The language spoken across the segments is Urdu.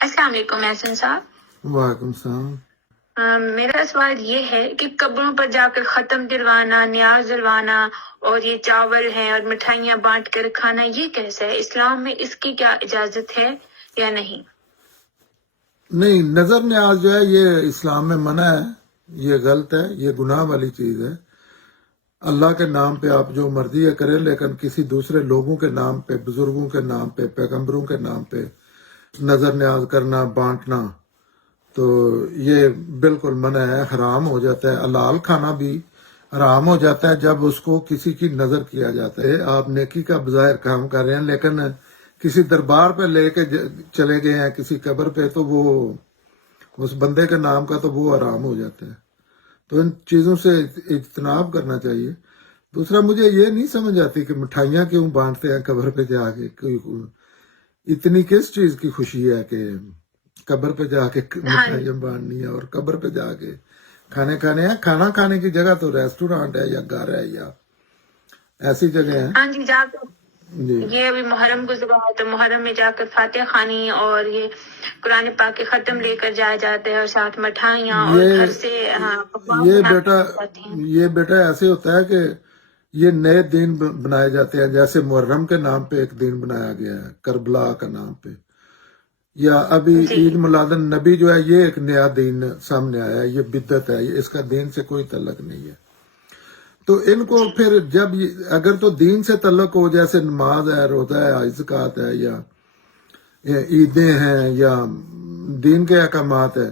السلام علیکم محسن صاحب۔ وعلیکم السلام۔ میرا سوال یہ ہے کہ قبروں پر جا کر ختم دلوانا، نیاز دلوانا اور یہ چاول ہیں اور مٹھائیاں بانٹ کر کھانا، یہ کیسا ہے؟ اسلام میں اس کی کیا اجازت ہے یا نہیں؟ نہیں، نظر نیاز جو ہے یہ اسلام میں منع ہے، یہ غلط ہے، یہ گناہ والی چیز ہے۔ اللہ کے نام پہ آپ جو مرضی ہے کریں، لیکن کسی دوسرے لوگوں کے نام پہ، بزرگوں کے نام پہ، پیغمبروں کے نام پہ نظر نیاز کرنا، بانٹنا، تو یہ بالکل منع ہے، حرام ہو جاتا ہے۔ حلال کھانا بھی حرام ہو جاتا ہے جب اس کو کسی کی نظر کیا جاتا ہے۔ آپ نیکی کا بظاہر کام کر رہے ہیں، لیکن کسی دربار پہ لے کے چلے گئے ہیں، کسی قبر پہ، تو وہ اس بندے کے نام کا تو وہ حرام ہو جاتا ہے۔ تو ان چیزوں سے اجتناب کرنا چاہیے۔ دوسرا، مجھے یہ نہیں سمجھ آتی کہ مٹھائیاں کیوں بانٹتے ہیں قبر پہ جا کے، اتنی کس چیز کی خوشی ہے کہ قبر پہ جا کے مٹھائیاں بانٹنی ہے اور قبر پہ جا کے کھانے کھانے ہیں۔ کھانا کھانے کی جگہ تو ریسٹورانٹ ہے یا گھر ہے یا ایسی جگہ ہے۔ ہاں جی، جا کر جی، یہ ابھی محرم گزرا ہے تو محرم میں جا کر فاتحہ خوانی اور یہ قرآن پاک کے ختم لے کر جایا جاتا ہے، اور ساتھ مٹھائیاں اور گھر سے پکوان یہ بنا بیٹا کر جاتے ہیں۔ یہ بیٹا ایسے ہوتا ہے کہ یہ نئے دین بنائے جاتے ہیں، جیسے محرم کے نام پہ ایک دین بنایا گیا ہے، کربلا کا نام پہ، یا ابھی عید میلاد النبی جو ہے، یہ ایک نیا دین سامنے آیا ہے، یہ بدعت ہے، اس کا دین سے کوئی تعلق نہیں ہے۔ تو ان کو پھر جب اگر تو دین سے تعلق ہو، جیسے نماز ہے، روزہ ہے، زکوٰۃ ہے، یا عیدیں ہیں، یا دین کے احکامات ہے،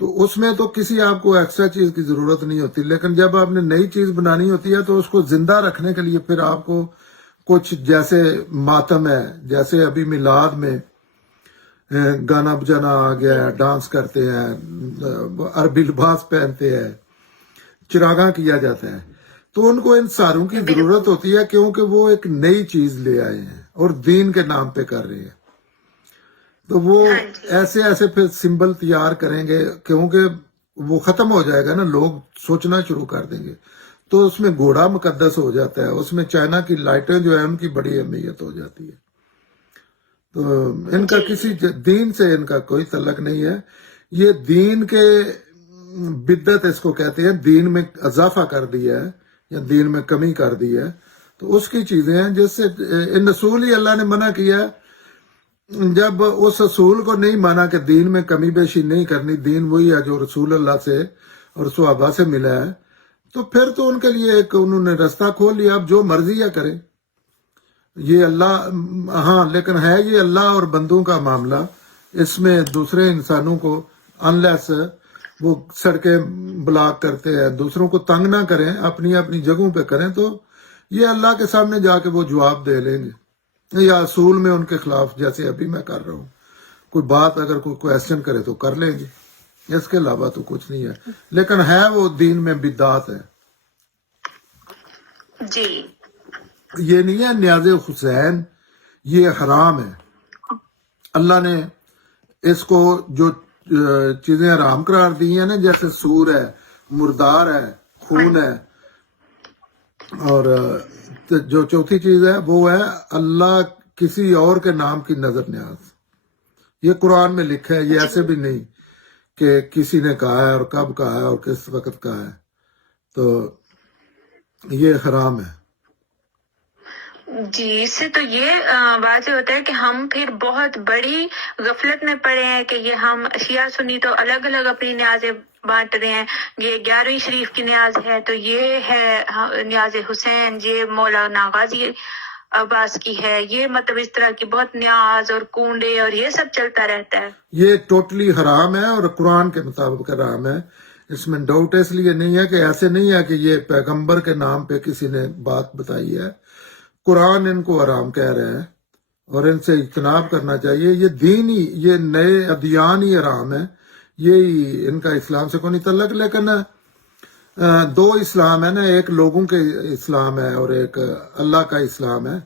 تو اس میں تو کسی آپ کو ایکسٹرا چیز کی ضرورت نہیں ہوتی۔ لیکن جب آپ نے نئی چیز بنانی ہوتی ہے تو اس کو زندہ رکھنے کے لیے پھر آپ کو کچھ، جیسے ماتم ہے، جیسے ابھی میلاد میں گانا بجانا آ گیا ہے، ڈانس کرتے ہیں، عربی لباس پہنتے ہیں، چراغاں کیا جاتا ہے، تو ان کو ان ساروں کی ضرورت ہوتی ہے، کیونکہ وہ ایک نئی چیز لے آئے ہیں اور دین کے نام پہ کر رہے ہیں۔ تو وہ ایسے ایسے پھر سمبل تیار کریں گے، کیونکہ وہ ختم ہو جائے گا نا، لوگ سوچنا شروع کر دیں گے، تو اس میں گھوڑا مقدس ہو جاتا ہے، اس میں چائنا کی لائٹیں جو ہیں ان کی بڑی اہمیت ہو جاتی ہے۔ تو ان کا کسی دین سے ان کا کوئی تعلق نہیں ہے۔ یہ دین کے بدعت اس کو کہتے ہیں، دین میں اضافہ کر دیا ہے یا دین میں کمی کر دی ہے، تو اس کی چیزیں ہیں جس سے ان اصول ہی اللہ نے منع کیا ہے۔ جب اس اصول کو نہیں مانا کہ دین میں کمی بیشی نہیں کرنی، دین وہی ہے جو رسول اللہ سے اور صحابہ سے ملا ہے، تو پھر تو ان کے لیے ایک انہوں نے رستہ کھول لیا، اب جو مرضی ہے کریں۔ یہ اللہ، ہاں، لیکن ہے یہ اللہ اور بندوں کا معاملہ، اس میں دوسرے انسانوں کو انلیس وہ سڑکیں بلاک کرتے ہیں، دوسروں کو تنگ نہ کریں، اپنی اپنی جگہوں پہ کریں، تو یہ اللہ کے سامنے جا کے وہ جواب دے لیں گے، یا اصول میں ان کے خلاف، جیسے ابھی میں کر رہا ہوں، کوئی بات اگر کوئی کویسچن کرے تو کر لیں گے، اس کے علاوہ تو کچھ نہیں ہے۔ لیکن ہے وہ دین میں بدعات ہے۔ جی، یہ نہیں ہے نیاز حسین، یہ حرام ہے۔ اللہ نے اس کو جو چیزیں حرام قرار دی ہیں نا، جیسے سور ہے، مردار ہے، خون ہے، اور جو چوتھی چیز ہے وہ ہے اللہ کسی اور کے نام کی نظر نیاز۔ یہ قرآن میں لکھا ہے، یہ ایسے بھی نہیں کہ کسی نے کہا ہے اور کب کہا ہے اور کس وقت کہا ہے، تو یہ حرام ہے۔ جی، اس سے تو یہ واضح ہوتا ہے کہ ہم پھر بہت بڑی غفلت میں پڑے ہیں کہ یہ ہم شیعہ سنی تو الگ الگ اپنی نیازیں بانٹ رہے ہیں۔ یہ 11ویں شریف کی نیاز ہے تو یہ ہے نیاز حسین، یہ مولانا غازی عباس کی ہے، یہ مطلب اس طرح کی بہت نیاز اور کنڈے اور یہ سب چلتا رہتا ہے۔ یہ ٹوٹلی حرام ہے اور قرآن کے مطابق حرام ہے، اس میں ڈاؤٹ اس لیے نہیں ہے کہ ایسے نہیں ہے کہ یہ پیغمبر کے نام پہ کسی نے بات بتائی ہے، قرآن ان کو حرام کہہ رہے ہیں اور ان سے اجتناب کرنا چاہیے۔ یہ دین ہی، یہ نئے ادیان ہی حرام ہے، یہی ان کا اسلام سے کوئی نہیں تعلق۔ لیکن دو اسلام ہے نا، ایک لوگوں کے اسلام ہے اور ایک اللہ کا اسلام ہے،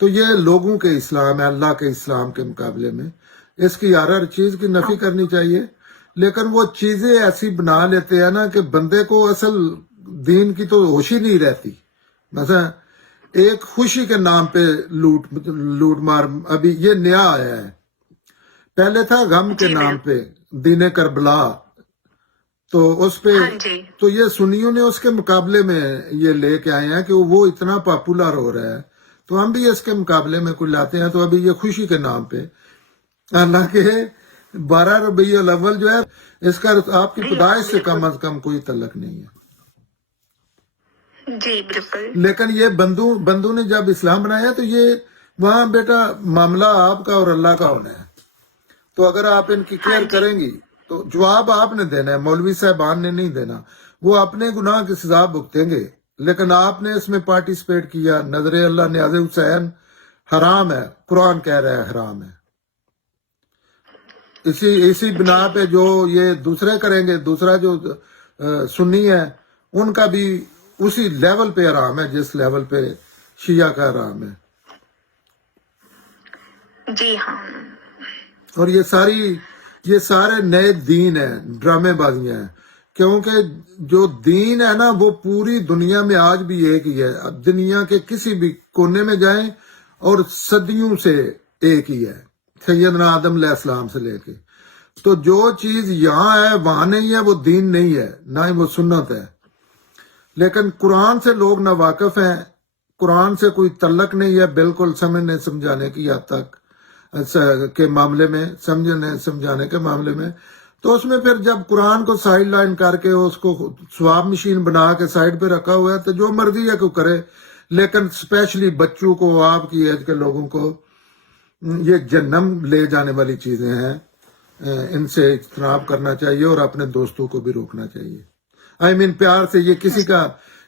تو یہ لوگوں کے اسلام ہے اللہ کے اسلام کے مقابلے میں، اس کی ہر چیز کی نفی کرنی چاہیے۔ لیکن وہ چیزیں ایسی بنا لیتے ہیں نا کہ بندے کو اصل دین کی تو ہوش ہی نہیں رہتی۔ مثلا ایک خوشی کے نام پہ لوٹ مار، ابھی یہ نیا آیا ہے، پہلے تھا غم کے جی نام پہ دین کربلا، تو اس پہ ہاں جی تو یہ سنیوں نے اس کے مقابلے میں یہ لے کے آئے ہیں کہ وہ اتنا پاپولر ہو رہا ہے، تو ہم بھی اس کے مقابلے میں کوئی لاتے ہیں. تو ابھی یہ خوشی کے نام پہ، حالانکہ 12 ربیع الاول جو ہے اس کا آپ کی جی پیدائش سے بالکل. کم از کم کوئی تعلق نہیں ہے. جی بالکل. لیکن یہ بندو نے جب اسلام بنایا تو یہ وہاں بیٹا معاملہ آپ کا اور اللہ کا ہونا ہے. تو اگر آپ ان کی ہاں کیئر جی کریں گی تو جواب آپ نے دینا ہے، مولوی صاحبان نے نہیں دینا. وہ اپنے گناہ کی سزا بھگتیں گے، لیکن آپ نے اس میں پارٹیسپیٹ کیا. نظر اللہ نیاز حسین حرام ہے، قرآن کہہ رہا ہے حرام ہے. اسی بنا پہ جو یہ دوسرے کریں گے، دوسرا جو سنی ہے ان کا بھی اسی لیول پہ حرام ہے جس لیول پہ شیعہ کا حرام ہے. جی ہاں اور یہ سارے نئے دین ہیں، ڈرامے بازیاں ہیں. کیونکہ جو دین ہے نا وہ پوری دنیا میں آج بھی ایک ہی ہے. اب دنیا کے کسی بھی کونے میں جائیں اور صدیوں سے ایک ہی ہے، سیدنا آدم علیہ السلام سے لے کے. تو جو چیز یہاں ہے وہاں نہیں ہے، وہ دین نہیں ہے، نہ ہی وہ سنت ہے. لیکن قرآن سے لوگ نا واقف ہیں، قرآن سے کوئی تعلق نہیں ہے بالکل سمجھنے سمجھانے کی حد تک کے معاملے میں، سمجھانے کے معاملے میں. تو اس میں پھر جب قرآن کو سائڈ لائن کر کے اس کو سواب مشین بنا کے سائڈ پہ رکھا ہوا ہے تو جو مرضی ہے کو کرے. لیکن اسپیشلی بچوں کو، آپ کی ایج کے لوگوں کو یہ جنم لے جانے والی چیزیں ہیں، ان سے اجتناب کرنا چاہیے اور اپنے دوستوں کو بھی روکنا چاہیے. پیار سے،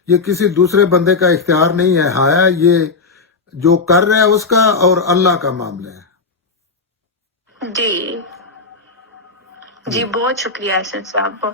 یہ کسی دوسرے بندے کا اختیار نہیں ہے، حیا یہ جو کر رہا ہے اس کا اور اللہ کا معاملہ ہے. جی جی بہت شکریہ احسن صاحب.